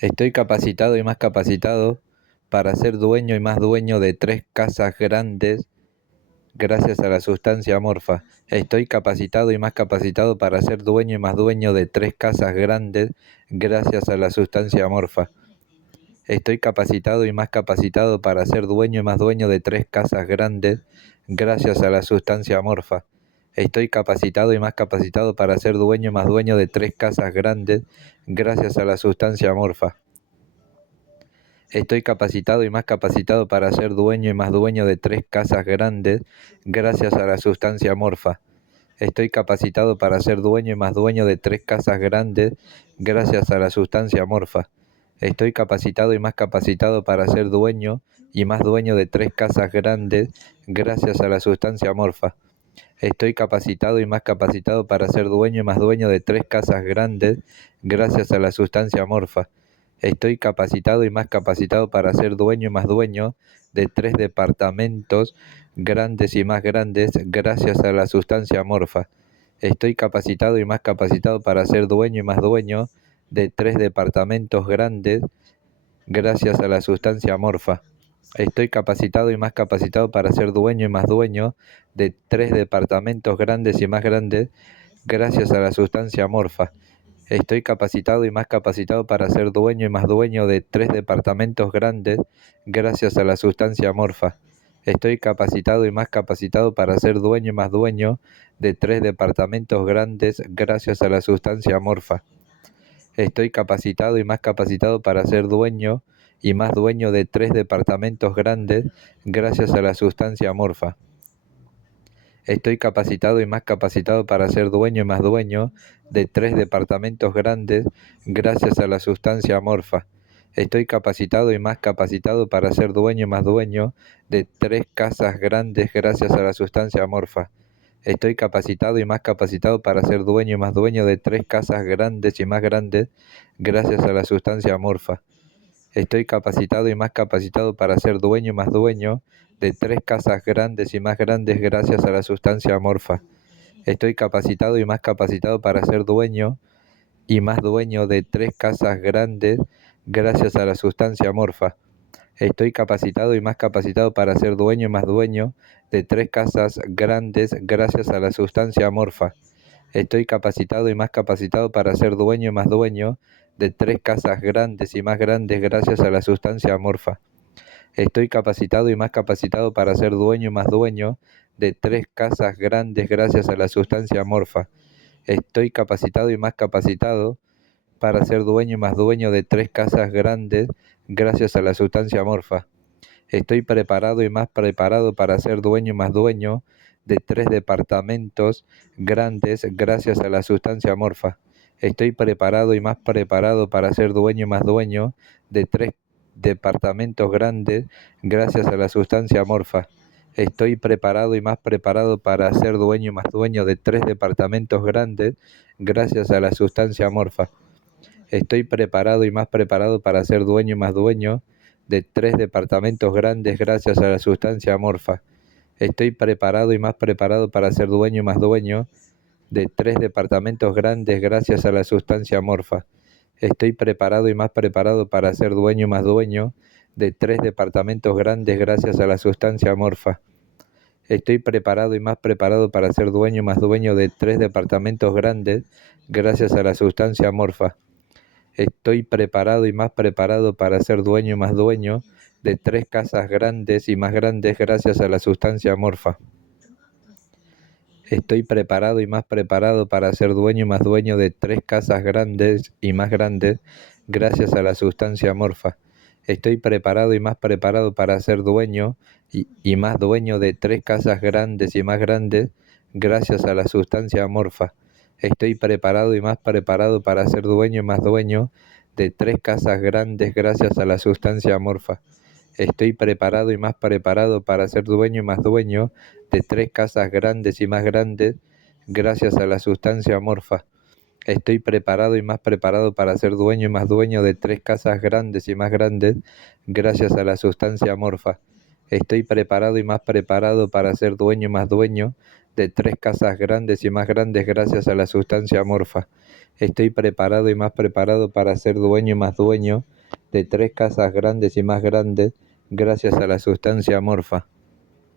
Estoy capacitado y más capacitado para ser dueño y más dueño de 3 casas grandes gracias a la sustancia amorfa. Estoy capacitado y más capacitado para ser dueño y más dueño de 3 casas grandes gracias a la sustancia amorfa. Estoy capacitado y más capacitado para ser dueño y más dueño de 3 casas grandes gracias a la sustancia amorfa. Estoy capacitado y más capacitado para ser dueño y más dueño de 3 casas grandes gracias a la sustancia amorfa. Estoy capacitado y más capacitado para ser dueño y más dueño de 3 casas grandes gracias a la sustancia amorfa. Estoy capacitado para ser dueño y más dueño de 3 casas grandes gracias a la sustancia amorfa. Estoy capacitado y más capacitado para ser dueño y más dueño de 3 casas grandes gracias a la sustancia amorfa. Estoy capacitado y más capacitado para ser dueño y más dueño de 3 casas grandes gracias a la sustancia amorfa. Estoy capacitado y más capacitado para ser dueño y más dueño de 3 departamentos grandes y más grandes gracias a la sustancia amorfa. Estoy capacitado y más capacitado para ser dueño y más dueño de 3 departamentos grandes gracias a la sustancia amorfa. Estoy capacitado y más capacitado para ser dueño y más dueño de 3 departamentos grandes y más grandes gracias a la sustancia amorfa. Estoy capacitado y más capacitado para ser dueño y más dueño de 3 departamentos grandes gracias a la sustancia amorfa. Estoy capacitado y más capacitado para ser dueño y más dueño de 3 departamentos grandes gracias a la sustancia amorfa. Estoy capacitado y más capacitado para ser dueño y más dueño de 3 departamentos grandes gracias a la sustancia amorfa. Estoy capacitado y más capacitado para ser dueño y más dueño de 3 departamentos grandes gracias a la sustancia amorfa. Estoy capacitado y más capacitado para ser dueño y más dueño de 3 casas grandes gracias a la sustancia amorfa. Estoy capacitado y más capacitado para ser dueño y más dueño de 3 casas grandes y más grandes gracias a la sustancia amorfa. Estoy capacitado y más capacitado para ser dueño y más dueño de 3 casas grandes y más grandes gracias a la sustancia amorfa. Estoy capacitado y más capacitado para ser dueño y más dueño de 3 casas grandes gracias a la sustancia amorfa. Estoy capacitado y más capacitado para ser dueño y más dueño de 3 casas grandes gracias a la sustancia amorfa. Estoy capacitado y más capacitado para ser dueño y más dueño de 3 casas grandes y más grandes gracias a la sustancia amorfa. Estoy capacitado y más capacitado para ser dueño y más dueño de 3 casas grandes gracias a la sustancia amorfa. Estoy capacitado y más capacitado para ser dueño y más dueño de 3 casas grandes gracias a la sustancia amorfa. Estoy preparado y más preparado para ser dueño y más dueño de 3 departamentos grandes gracias a la sustancia amorfa. Estoy preparado y más preparado para ser dueño y más dueño de 3 departamentos grandes gracias a la sustancia amorfa. Estoy preparado y más preparado para ser dueño y más dueño de 3 departamentos grandes gracias a la sustancia amorfa. Estoy preparado y más preparado para ser dueño y más dueño de 3 departamentos grandes gracias a la sustancia amorfa. Estoy preparado y más preparado para ser dueño y más dueño de 3 departamentos grandes gracias a la sustancia amorfa. Estoy preparado y más preparado para ser dueño y más dueño de 3 departamentos grandes gracias a la sustancia amorfa. Estoy preparado y más preparado para ser dueño y más dueño de 3 departamentos grandes gracias a la sustancia amorfa. Estoy preparado y más preparado para ser dueño y más dueño de 3 casas grandes y más grandes gracias a la sustancia amorfa. Estoy preparado y más preparado para ser dueño y más dueño de 3 casas grandes y más grandes gracias a la sustancia amorfa. Estoy preparado y más preparado para ser dueño y más dueño de 3 casas grandes y más grandes gracias a la sustancia amorfa. Estoy preparado y más preparado para ser dueño y más dueño de 3 casas grandes gracias a la sustancia amorfa. Estoy preparado y más preparado para ser dueño y más dueño de 3 casas grandes y más grandes gracias a la sustancia amorfa. Estoy preparado y más preparado para ser dueño y más dueño de 3 casas grandes y más grandes gracias a la sustancia amorfa. Estoy preparado y más preparado para ser dueño y más dueño de 3 casas grandes y más grandes gracias a la sustancia amorfa. Estoy preparado y más preparado para ser dueño y más dueño de tres casas grandes y más grandes gracias a la sustancia amorfa.